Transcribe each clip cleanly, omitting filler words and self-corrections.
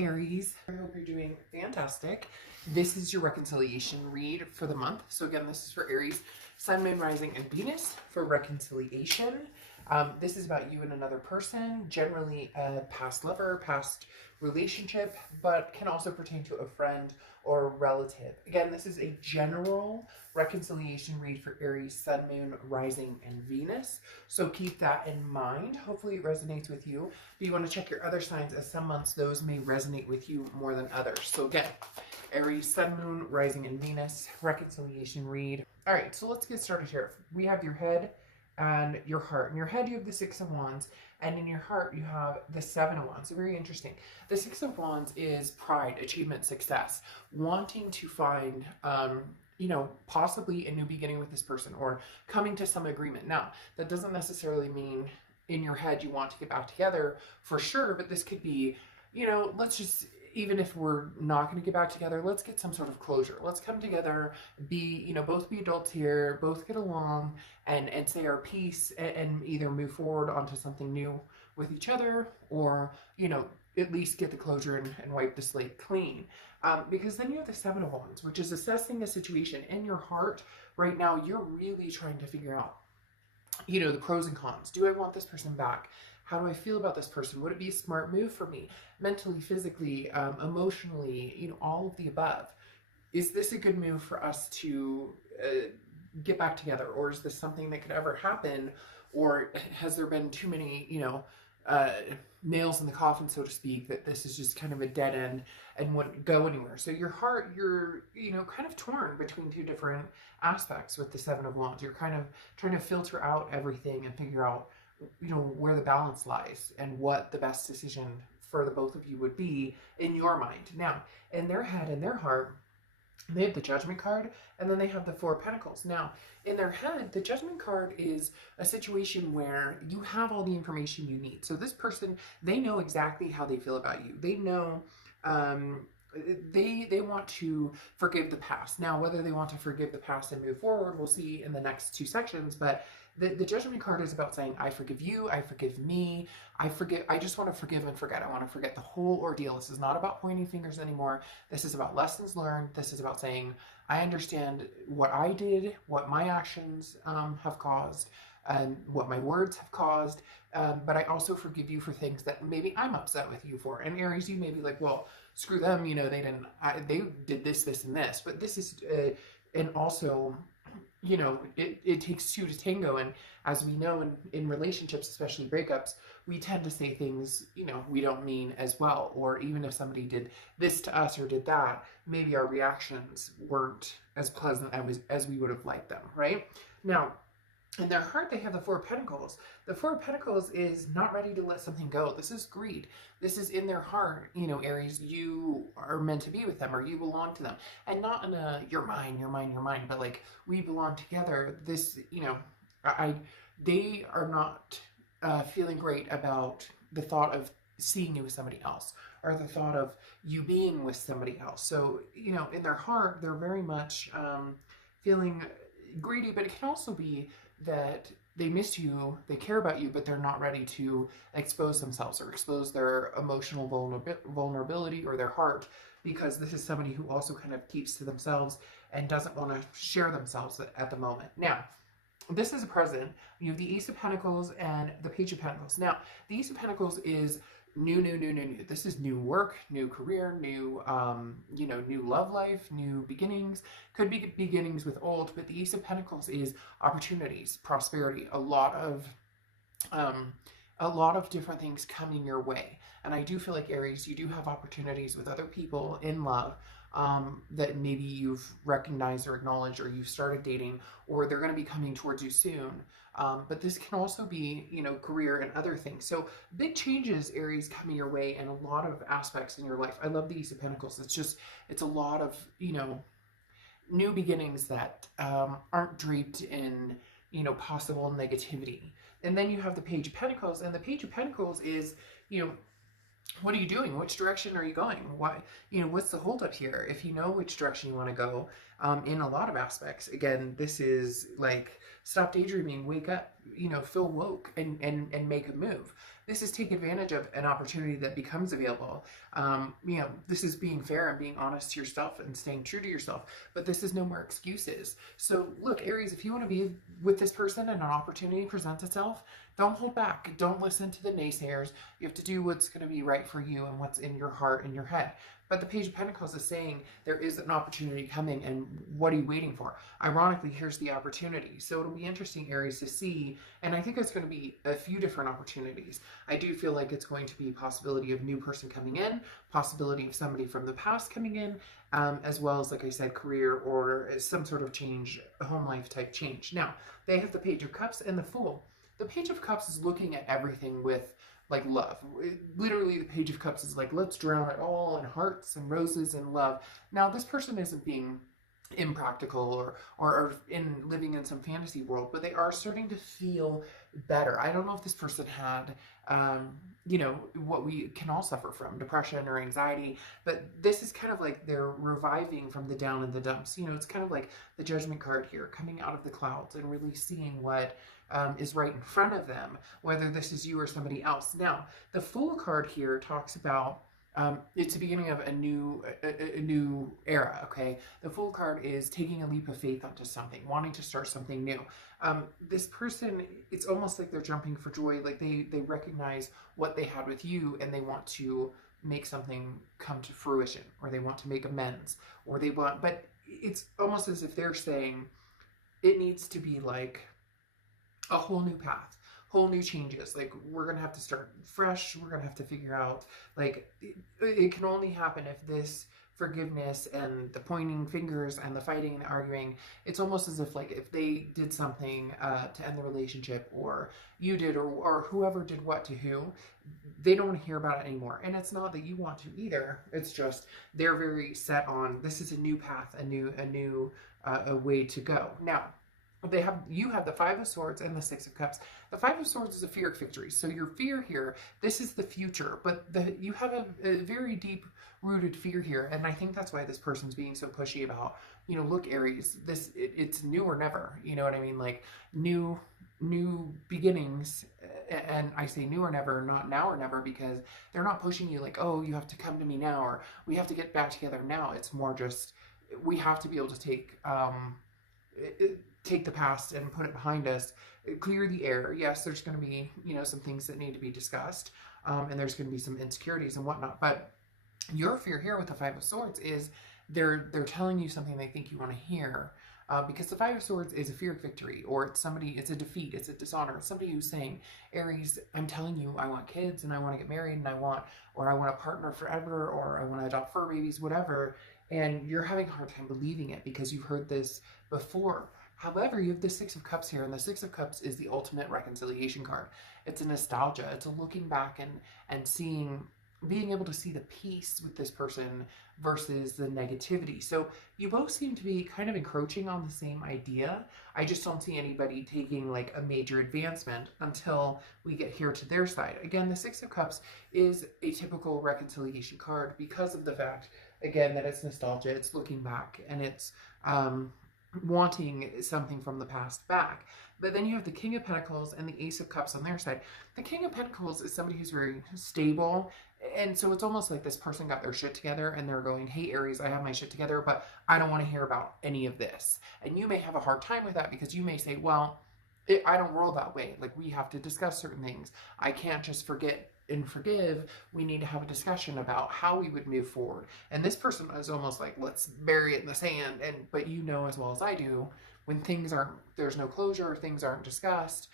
Aries, I hope you're doing fantastic. This is your reconciliation read for the month. So again, this is for Aries, Sun, Moon, Rising, and Venus for reconciliation. This is about you and another person, generally a past lover, past relationship, but can also pertain to a friend or a relative. Again, this is a general reconciliation read for Aries, Sun, Moon, Rising, and Venus. So keep that in mind. Hopefully it resonates with you. But you want to check your other signs, as some months those may resonate with you more than others. So again, Aries, Sun, Moon, Rising, and Venus, reconciliation read. All right, so let's get started here. We have your head and your heart. In your head, you have the Six of Wands, and in your heart, you have the Seven of Wands. So very interesting. The Six of Wands is pride, achievement, success, wanting to find, possibly a new beginning with this person or coming to some agreement. Now, that doesn't necessarily mean in your head you want to get back together for sure, but this could be, let's just, even if we're not going to get back together, let's get some sort of closure. Let's come together, both be adults here, both get along and say our piece and either move forward onto something new with each other or, at least get the closure and wipe the slate clean. Because then you have the Seven of Wands, which is assessing a situation in your heart. Right now, you're really trying to figure out, the pros and cons. Do I want this person back? How do I feel about this person? Would it be a smart move for me? Mentally, physically, emotionally, all of the above. Is this a good move for us to get back together? Or is this something that could ever happen? Or has there been too many, nails in the coffin, so to speak, that this is just kind of a dead end and wouldn't go anywhere? So your heart, you're, kind of torn between two different aspects with the Seven of Wands. You're kind of trying to filter out everything and figure out, where the balance lies and what the best decision for the both of you would be in your mind. Now, in their head and their heart, they have the Judgment card, and then they have the Four of Pentacles. Now, in their head, the Judgment card is a situation where you have all the information you need. So this person, they know exactly how they feel about you. They know, they want to forgive the past. Now, whether they want to forgive the past and move forward, we'll see in the next two sections, but the Judgment card is about saying, I forgive you, I forgive me, I just want to forgive and forget. I want to forget the whole ordeal. This is not about pointing fingers anymore. This is about lessons learned. This is about saying, I understand what I did, what my actions have caused, and what my words have caused, but I also forgive you for things that maybe I'm upset with you for. And Aries, you may be like, well, screw them, they did this, this, and this. But this is, and also, it takes two to tango. And as we know in relationships, especially breakups, we tend to say things, we don't mean as well. Or even if somebody did this to us or did that, maybe our reactions weren't as pleasant as we would have liked them, right? Now, in their heart, they have the Four of Pentacles. The Four of Pentacles is not ready to let something go. This is greed. This is in their heart, Aries, you are meant to be with them or you belong to them. And not in a, you're mine, but like, we belong together. This, they are not feeling great about the thought of seeing you with somebody else or the thought of you being with somebody else. So, in their heart, they're very much feeling greedy, but it can also be that they miss you, they care about you, but they're not ready to expose themselves or expose their emotional vulnerability or their heart, because this is somebody who also kind of keeps to themselves and doesn't want to share themselves at the moment. Now, this is a present. You have the Ace of Pentacles and the Page of Pentacles. Now, the Ace of Pentacles is new. This is new work, new career, new, new love life, new beginnings. Could be beginnings with old, but the Ace of Pentacles is opportunities, prosperity, a lot of different things coming your way. And I do feel like, Aries, you do have opportunities with other people in love that maybe you've recognized or acknowledged, or you've started dating, or they're going to be coming towards you soon. But this can also be, career and other things. So big changes, Aries, coming your way in a lot of aspects in your life. I love the Ace of Pentacles. It's a lot of, new beginnings that aren't draped in, possible negativity. And then you have the Page of Pentacles, and the Page of Pentacles is, what are you doing? Which direction are you going? Why, what's the holdup here? If you know which direction you want to go, in a lot of aspects, again, this is like, stop daydreaming, wake up, feel woke and make a move. This is take advantage of an opportunity that becomes available. You know, this is being fair and being honest to yourself and staying true to yourself, but this is no more excuses. So look, Aries, if you want to be with this person and an opportunity presents itself, don't hold back. Don't listen to the naysayers. You have to do what's going to be right for you and what's in your heart and your head. But the Page of Pentacles is saying there is an opportunity coming, and what are you waiting for? Ironically, here's the opportunity. So it'll be interesting, Aries, to see, and I think it's going to be a few different opportunities. I do feel like it's going to be a possibility of new person coming in, possibility of somebody from the past coming in, as well as, like I said, career or some sort of change, a home life type change. Now, they have the Page of Cups and the Fool. The Page of Cups is looking at everything with like love. Literally, the Page of Cups is like, let's drown it all in hearts and roses and love. Now, this person isn't being impractical or in living in some fantasy world, but they are starting to feel better. I don't know if this person had, you know, what we can all suffer from, depression or anxiety, but this is kind of like they're reviving from the down in the dumps. You know, it's kind of like the Judgment card here, coming out of the clouds and really seeing what is right in front of them, whether this is you or somebody else. Now, the Fool card here talks about it's the beginning of a new era, okay? The Fool card is taking a leap of faith onto something, wanting to start something new. This person, it's almost like they're jumping for joy, like they recognize what they had with you and they want to make something come to fruition, or they want to make amends, or they want, but it's almost as if they're saying it needs to be like a whole new path, whole new changes. Like, we're going to have to start fresh. We're going to have to figure out, like, it can only happen if this forgiveness and the pointing fingers and the fighting and the arguing, it's almost as if, like, if they did something to end the relationship, or you did, or whoever did what to who, they don't want to hear about it anymore. And it's not that you want to either. It's just they're very set on, this is a new path, a new way to go. Now, you have the Five of Swords and the Six of Cups. The Five of Swords is a fear of victory. So your fear here, this is the future, but you have a very deep rooted fear here. And I think that's why this person's being so pushy about, you know, look, Aries, it's new or never. You know what I mean? Like new beginnings. And I say new or never, not now or never, because they're not pushing you like, oh, you have to come to me now, or we have to get back together now. It's more just, we have to be able to take the past and put it behind us, clear the air. Yes, there's going to be, you know, some things that need to be discussed, and there's going to be some insecurities and whatnot. But your fear here with the Five of Swords is they're telling you something they think you want to hear, because the Five of Swords is a fear of victory, or it's a defeat, it's a dishonor. It's somebody who's saying, Aries, I'm telling you, I want kids and I want to get married and I want a partner forever, or I want to adopt fur babies, whatever. And you're having a hard time believing it because you've heard this before. However, you have the Six of Cups here, and the Six of Cups is the ultimate reconciliation card. It's a nostalgia. It's a looking back and seeing, being able to see the peace with this person versus the negativity. So you both seem to be kind of encroaching on the same idea. I just don't see anybody taking like a major advancement until we get here to their side. Again, the Six of Cups is a typical reconciliation card because of the fact, again, that it's nostalgia, it's looking back, and it's wanting something from the past back. But then you have the King of Pentacles and the Ace of Cups on their side. The King of Pentacles is somebody who's very stable, and so it's almost like this person got their shit together and they're going, hey, Aries, I have my shit together, but I don't want to hear about any of this. And you may have a hard time with that because you may say, well, I don't roll that way. Like, we have to discuss certain things. I can't just forget and forgive. We need to have a discussion about how we would move forward. And this person is almost like, let's bury it in the sand. But you know as well as I do, when things aren't, there's no closure, things aren't discussed,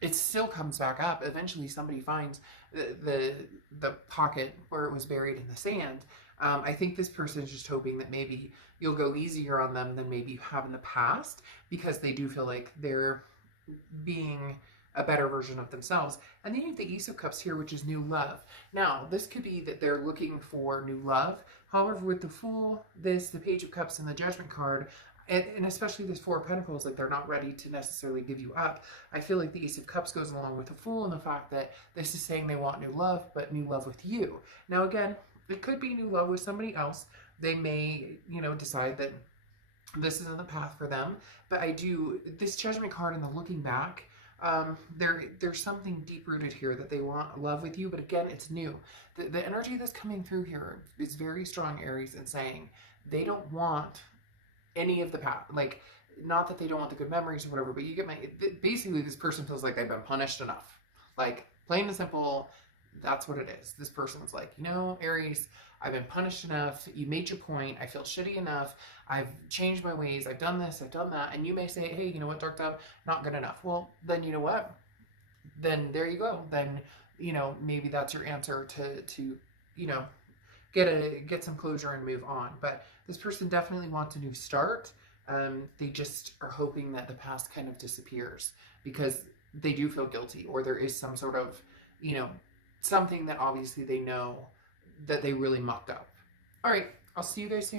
it still comes back up. Eventually somebody finds the pocket where it was buried in the sand. I think this person is just hoping that maybe you'll go easier on them than maybe you have in the past, because they do feel like they're being a better version of themselves. And then you have the Ace of Cups here, which is new love. Now, this could be that they're looking for new love. However, with the Fool, the Page of Cups, and the Judgment card, and especially this Four of Pentacles, like they're not ready to necessarily give you up. I feel like the Ace of Cups goes along with the Fool and the fact that this is saying they want new love, but new love with you. Now, again, it could be new love with somebody else. They may, you know, decide that this isn't the path for them. But this Judgment card and the looking back, There's something deep rooted here that they want love with you, but again, it's new. The energy that's coming through here is very strong, Aries, in saying they don't want any of the past. Like, not that they don't want the good memories or whatever, but you get my, basically this person feels like they've been punished enough. Like, plain and simple, that's what it is. This person's like, you know, Aries, I've been punished enough. You made your point. I feel shitty enough. I've changed my ways. I've done this. I've done that. And you may say, hey, you know what, Dark Dove, not good enough. Well, then you know what? Then there you go. Then, you know, maybe that's your answer to you know, get some closure and move on. But this person definitely wants a new start. They just are hoping that the past kind of disappears because they do feel guilty, or there is some sort of, you know, something that obviously they know that they really mucked up. All right, I'll see you guys soon.